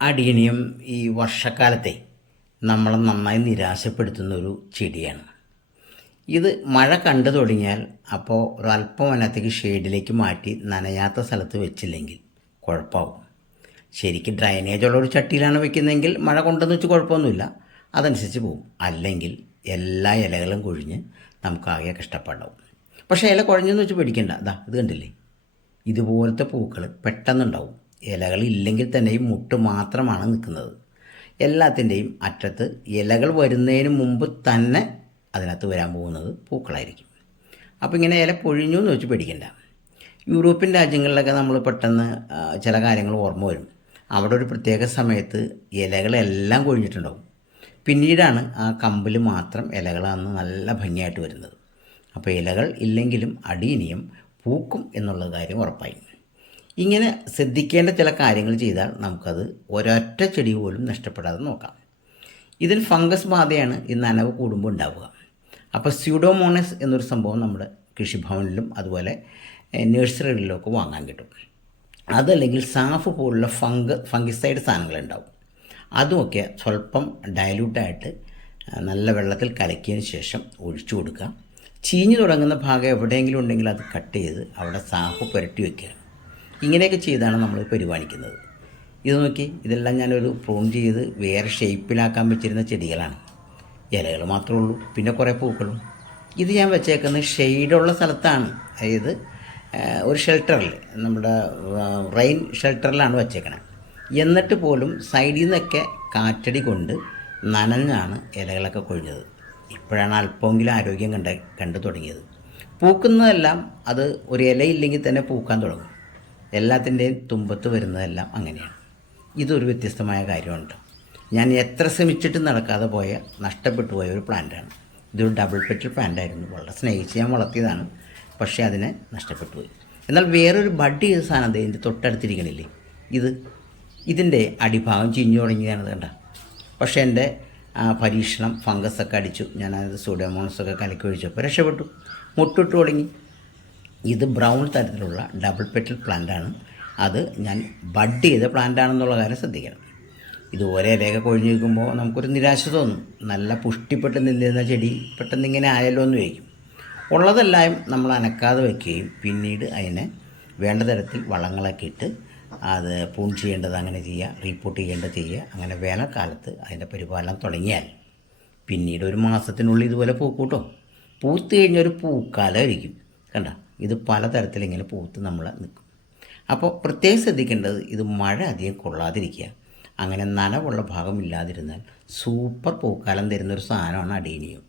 Adenium ഈ വർഷക്കാലത്തെ നമ്മളെ നന്നായി നിരാശപ്പെടുത്തുന്ന ഒരു ചെടിയാണ്. ഇത് മഴ കണ്ടു തുടങ്ങിയാൽ അപ്പോൾ ഒരല്പം അതിനകത്തേക്ക് ഷെയ്ഡിലേക്ക് മാറ്റി നനയാത്ത സ്ഥലത്ത് വെച്ചില്ലെങ്കിൽ കുഴപ്പമാവും. ശരിക്കും ഡ്രൈനേജ് ഉള്ള ഒരു ചട്ടിയിലാണ് വെക്കുന്നതെങ്കിൽ മഴ കൊണ്ടെന്ന് വെച്ച് കുഴപ്പമൊന്നുമില്ല, അതനുസരിച്ച് പോകും. അല്ലെങ്കിൽ എല്ലാ ഇലകളും കൊഴിഞ്ഞ് നമുക്കാകെ കഷ്ടപ്പാടാവും. പക്ഷേ ഇല കുഴഞ്ഞെന്ന് വെച്ച് പേടിക്കണ്ട. ഇത് കണ്ടില്ലേ, ഇതുപോലത്തെ പൂക്കൾ പെട്ടെന്നുണ്ടാവും. ഇലകളില്ലെങ്കിൽ തന്നെയും മുട്ട് മാത്രമാണ് നിൽക്കുന്നത്. എല്ലാത്തിൻ്റെയും അറ്റത്ത് ഇലകൾ വരുന്നതിന് മുമ്പ് തന്നെ അതിനകത്ത് വരാൻ പോകുന്നത് പൂക്കളായിരിക്കും. അപ്പോൾ ഇങ്ങനെ ഇല പൊഴിഞ്ഞു എന്ന് വെച്ച് പേടിക്കണ്ട. യൂറോപ്യൻ രാജ്യങ്ങളിലൊക്കെ നമ്മൾ പെട്ടെന്ന് ചില കാര്യങ്ങൾ ഓർമ്മ വരും. അവിടെ ഒരു പ്രത്യേക സമയത്ത് ഇലകളെല്ലാം കൊഴിഞ്ഞിട്ടുണ്ടാവും. പിന്നീടാണ് ആ കമ്പിൽ മാത്രം ഇലകളാണ് നല്ല ഭംഗിയായിട്ട് വരുന്നത്. അപ്പോൾ ഇലകൾ ഇല്ലെങ്കിലും അടീനിയം പൂക്കും എന്നുള്ള കാര്യം ഉറപ്പായി. ഇങ്ങനെ ശ്രദ്ധിക്കേണ്ട ചില കാര്യങ്ങൾ ചെയ്താൽ നമുക്കത് ഒരൊറ്റ ചെടി പോലും നഷ്ടപ്പെടാതെ നോക്കാം. ഇതിൽ ഫംഗസ് ബാധയാണ് ഈ നനവ് കൂടുമ്പോൾ ഉണ്ടാവുക. അപ്പോൾ സ്യൂഡോമോണസ് എന്നൊരു സംഭവം നമ്മുടെ കൃഷിഭവനിലും അതുപോലെ നഴ്സറികളിലൊക്കെ വാങ്ങാൻ കിട്ടും. അതല്ലെങ്കിൽ സാഫ് പോലുള്ള ഫംഗിസൈഡ് സാധനങ്ങളുണ്ടാവും. അതുമൊക്കെ സ്വല്പം ഡയലൂട്ടായിട്ട് നല്ല വെള്ളത്തിൽ കലക്കിയതിന് ശേഷം ഒഴിച്ചു കൊടുക്കുക. ചീഞ്ഞു തുടങ്ങുന്ന ഭാഗം എവിടെയെങ്കിലും ഉണ്ടെങ്കിൽ അത് കട്ട് ചെയ്ത് അവിടെ സാഫ് പുരട്ടി വയ്ക്കുക. ഇങ്ങനെയൊക്കെ ചെയ്താണ് നമ്മൾ പരിപാലിക്കുന്നത്. ഇത് നോക്കി, ഇതെല്ലാം ഞാനൊരു പ്രൂൺ ചെയ്ത് വേറെ ഷേപ്പിലാക്കാൻ വെച്ചിരുന്ന ചെടികളാണ്. ഇലകൾ മാത്രമേ ഉള്ളൂ, പിന്നെ കുറേ പൂക്കളും. ഇത് ഞാൻ വെച്ചേക്കുന്നത് ഷെയ്ഡുള്ള സ്ഥലത്താണ്. അതായത് ഒരു ഷെൽട്ടറിൽ, നമ്മുടെ റെയിൻ ഷെൽട്ടറിലാണ് വെച്ചേക്കണത്. എന്നിട്ട് പോലും സൈഡിൽ നിന്നൊക്കെ കാറ്റടി കൊണ്ട് നനഞ്ഞാണ് ഇലകളൊക്കെ കൊഴിഞ്ഞത്. ഇപ്പോഴാണ് അല്പമെങ്കിലും ആരോഗ്യം കണ്ടു തുടങ്ങിയത്. പൂക്കുന്നതെല്ലാം അത് ഒരു ഇലയില്ലെങ്കിൽ തന്നെ പൂക്കാൻ തുടങ്ങും. എല്ലാത്തിൻ്റെയും തുമ്പത്ത് വരുന്നതെല്ലാം അങ്ങനെയാണ്. ഇതൊരു വ്യത്യസ്തമായ കാര്യമുണ്ട്. ഞാൻ എത്ര ശ്രമിച്ചിട്ട് നടക്കാതെ നഷ്ടപ്പെട്ടു പോയ ഒരു പ്ലാന്റാണ്. ഇതൊരു ഡബിൾ പെറ്റൽ പ്ലാന്റായിരുന്നു. വളരെ സ്നേഹിച്ച് ഞാൻ വളർത്തിയതാണ്. പക്ഷേ അതിനെ നഷ്ടപ്പെട്ടു പോയി. എന്നാൽ വേറൊരു ബഡ് ചെയ്ത സാധനം ഇതിൻ്റെ തൊട്ടടുത്തിരിക്കണില്ലേ, ഇതിൻ്റെ അടിഭാഗം ചിഞ്ഞു തുടങ്ങിയതാണ്. കണ്ട. പക്ഷേ എൻ്റെ പരീക്ഷണം ഫംഗസൊക്കെ അടിച്ചു. ഞാനത് സൂഡോമോണസൊക്കെ കലക്കി ഒഴിച്ചപ്പോൾ രക്ഷപ്പെട്ടു, മുട്ടിട്ട് തുടങ്ങി. ഇത് ബ്രൗൺ തരത്തിലുള്ള ഡബിൾ പെറ്റൽ പ്ലാന്റാണ്. അത് ഞാൻ ബഡ് ചെയ്ത പ്ലാന്റാണെന്നുള്ള കാര്യം ശ്രദ്ധിക്കണം. ഇതുപോലെ ഇലയൊക്കെ കൊഴിഞ്ഞു നിൽക്കുമ്പോൾ നമുക്കൊരു നിരാശ തോന്നും. നല്ല പുഷ്ടിപ്പെട്ട് നിന്നിരുന്ന ചെടി പെട്ടെന്ന് ഇങ്ങനെ ആയല്ലോ എന്ന് ചോദിക്കും. ഉള്ളതെല്ലാം നമ്മൾ അനക്കാതെ വയ്ക്കുകയും പിന്നീട് അതിനെ വേണ്ട തരത്തിൽ വളങ്ങളൊക്കെ ഇട്ട് അത് പ്രൂൺ ചെയ്യേണ്ടത് അങ്ങനെ ചെയ്യുക, റീപ്പോർട്ട് ചെയ്യേണ്ടത് ചെയ്യുക. അങ്ങനെ വേനൽക്കാലത്ത് അതിൻ്റെ പരിപാലനം തുടങ്ങിയാൽ പിന്നീട് ഒരു മാസത്തിനുള്ളിൽ ഇതുപോലെ പൂക്കൂട്ടോ. പൂത്ത് കഴിഞ്ഞൊരു പൂക്കാലമായിരിക്കും. കണ്ട, ഇത് പലതരത്തിൽ ഇങ്ങനെ പൂത്ത് നമ്മൾ നിൽക്കും. അപ്പോൾ പ്രത്യേകം ശ്രദ്ധിക്കേണ്ടത്, ഇത് മഴ അധികം കൊള്ളാതിരിക്കുക. അങ്ങനെ നനവുള്ള ഭാഗം ഇല്ലാതിരുന്നാൽ സൂപ്പർ പൂക്കാലം തരുന്നൊരു സാധനമാണ് അടീനിയം.